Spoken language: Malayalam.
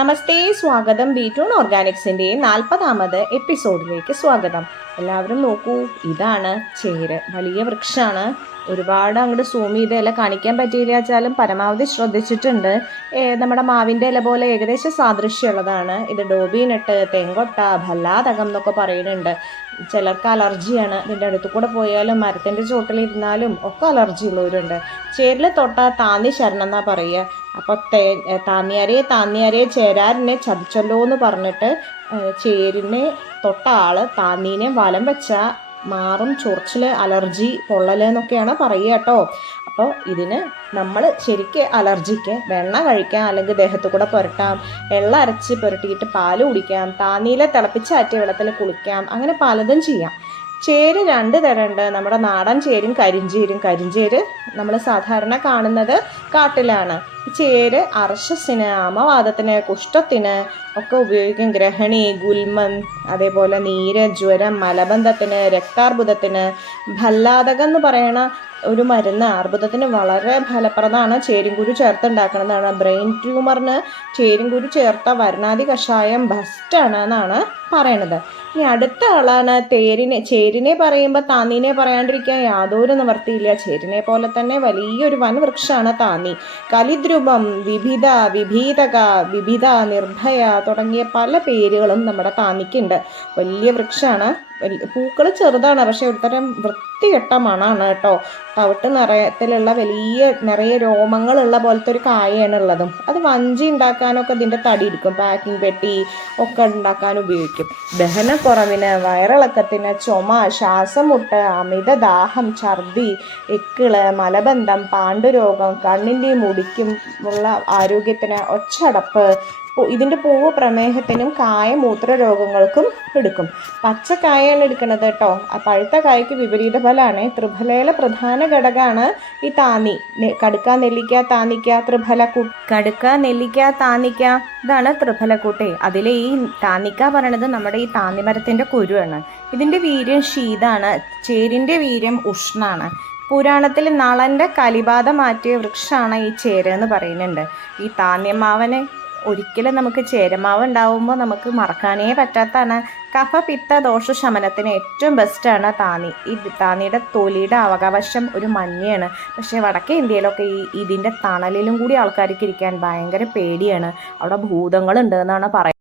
നമസ്തേ, സ്വാഗതം. ബി2 ഓർഗാനിക്സിൻ്റെ 40ാമത് എപ്പിസോഡിലേക്ക് സ്വാഗതം. എല്ലാവരും നോക്കൂ, ഇതാണ് ചേര്. വലിയ വൃക്ഷമാണ്. ഒരുപാട് അങ്ങോട്ട് സൂം ചെയ്ത് ഇല കാണിക്കാൻ പറ്റിയില്ല വെച്ചാലും പരമാവധി ശ്രദ്ധിച്ചിട്ടുണ്ട്. നമ്മുടെ മാവിൻ്റെ ഇല പോലെ ഏകദേശം സാദൃശ്യമുള്ളതാണ്. ഇത് ഡോബീനട്ട്, തെങ്കൊട്ട, ഭല്ലാതകം എന്നൊക്കെ പറയുന്നുണ്ട്. ചിലർക്ക് അലർജിയാണ്. ഇതിൻ്റെ അടുത്ത് കൂടെ പോയാലും മരത്തിൻ്റെ ചോട്ടിലിരുന്നാലും ഒക്കെ അലർജി ഉള്ളവരുണ്ട്. ചേരിൽ തൊട്ടാൽ താന്നി ശരണം എന്നാ പറയുക. അപ്പോൾ താന്നിയാരെ ചേരാരിനെ ചതിച്ചല്ലോ എന്ന് പറഞ്ഞിട്ട് ചേരിനെ തൊട്ട ആള് താന്നീനെ വലം വെച്ചാൽ മാറും ചൊറിച്ചിൽ, അലർജി, പൊള്ളൽ എന്നൊക്കെയാണ് പറയുക കേട്ടോ. അപ്പോൾ ഇതിന് നമ്മൾ ശരിക്ക് അലർജിക്ക് വെണ്ണ കഴിക്കാം, അല്ലെങ്കിൽ ദേഹത്ത് കൂടെ പുരട്ടാം, വെള്ളം അരച്ച് പുരട്ടിയിട്ട് പാല് കുടിക്കാം, താന്നിയിലെ തിളപ്പിച്ചാറ്റിയ വെള്ളത്തിൽ കുളിക്കാം, അങ്ങനെ പലതും ചെയ്യാം. ചേര് 2 തരമുണ്ട്. നമ്മുടെ നാടൻ ചേരും കരിഞ്ചേരും. കരിഞ്ചേര് നമ്മൾ സാധാരണ കാണുന്നത് കാട്ടിലാണ്. ചേര് അർശസ്സിന്, ആമവാദത്തിന്, കുഷ്ഠത്തിന് ഒക്കെ ഉപയോഗിക്കും. ഗ്രഹണി, ഗുൽമൻ, അതേപോലെ നീര്, ജ്വരം, മലബന്ധത്തിന്, രക്താർബുദത്തിന്. ഭല്ലാതകം എന്ന് പറയണ ഒരു മരുന്ന് അർബുദത്തിന് വളരെ ഫലപ്രദമാണ്. ചേരുംകുരു ചേർത്ത് ഉണ്ടാക്കുന്നതാണ്. ബ്രെയിൻ ട്യൂമറിന് ചേരുംകുരു ചേർത്ത വരണാതി കഷായം ബെസ്റ്റാണ് എന്നാണ് പറയണത്. ഇനി അടുത്ത ആളാണ് ചേരിനെ പറയുമ്പോൾ താന്നീനെ പറയാണ്ടിരിക്കാൻ യാതൊരു നിവർത്തിയില്ല. ചേരിനെ പോലെ തന്നെ വലിയൊരു വൻവൃക്ഷമാണ് താന്നി. കലിദ്രുപം, വിഭിത, വിഭീതക, വിഭിത, നിർഭയ തുടങ്ങിയ പല പേരുകളും നമ്മുടെ താന്നിക്കുണ്ട്. വലിയ വൃക്ഷമാണ്. പൂക്കൾ ചെറുതാണ്, പക്ഷെ ഒരുതരം വൃത്തികെട്ട മണമാണ് കേട്ടോ. തവിട്ട് നിറയത്തിലുള്ള നിറയെ രോമങ്ങളുള്ള പോലത്തെ ഒരു കായാണ് ഉള്ളതും. അത് വഞ്ചി ഉണ്ടാക്കാനൊക്കെ ഇതിൻ്റെ തടി എടുക്കും. പാക്കിംഗ് പെട്ടി ഒക്കെ ഉണ്ടാക്കാൻ ഉപയോഗിക്കും. ദഹനക്കുറവിന്, വയറിളക്കത്തിന്, ചുമ, ശ്വാസമുട്ട്, അമിത ദാഹം, ഛർദി, എക്കിള്, മലബന്ധം, പാണ്ഡുരോഗം, കണ്ണിൻ്റെയും മുടിക്കും ഉള്ള ആരോഗ്യത്തിന്, ഒച്ചടപ്പ്. ഇതിൻ്റെ പൂവ് പ്രമേഹത്തിനും കായ മൂത്രരോഗങ്ങൾക്കും എടുക്കും. പച്ചക്കായാണ് എടുക്കുന്നത് കേട്ടോ. പഴുത്ത കായ്ക്ക് വിപരീത ഫലമാണ്. ത്രിഫലയിലെ പ്രധാന ഘടകമാണ് ഈ താന്നി. കടുക്ക, നെല്ലിക്ക, താന്നിക്ക, കടുക്ക, നെല്ലിക്ക, താന്നിക്ക, ഇതാണ് ത്രിഫലക്കൂട്ടെ. അതിൽ ഈ താന്നിക്ക പറയണത് നമ്മുടെ ഈ താന്നിമരത്തിൻ്റെ കുരുവാണ്. ഇതിൻ്റെ വീര്യം ശീതാണ്. ചേരിൻ്റെ വീര്യം ഉഷ്ണാണ്. പുരാണത്തിൽ നളൻ്റെ കലിബാധ മാറ്റിയ വൃക്ഷമാണ് ഈ ചേര് എന്ന് പറയുന്നുണ്ട്. ഈ താന്യമാവനെ ഒരിക്കലും നമുക്ക് ചേരമാവ് ഉണ്ടാവുമ്പോൾ നമുക്ക് മറക്കാനേ പറ്റാത്തതാണ്. കഫ, പിത്ത, ദോഷ ശമനത്തിന് ഏറ്റവും ബെസ്റ്റാണ് താന്നി. ഈ താന്നിയുടെ തൊലിയുടെ അവകാശം ഒരു മഞ്ഞയാണ്. പക്ഷേ വടക്കേ ഇന്ത്യയിലൊക്കെ ഇതിൻ്റെ തണലിലും കൂടി ആൾക്കാർക്ക് ഇരിക്കാൻ ഭയങ്കര പേടിയാണ്. അവിടെ ഭൂതങ്ങളുണ്ട് എന്നാണ് പറയുന്നത്.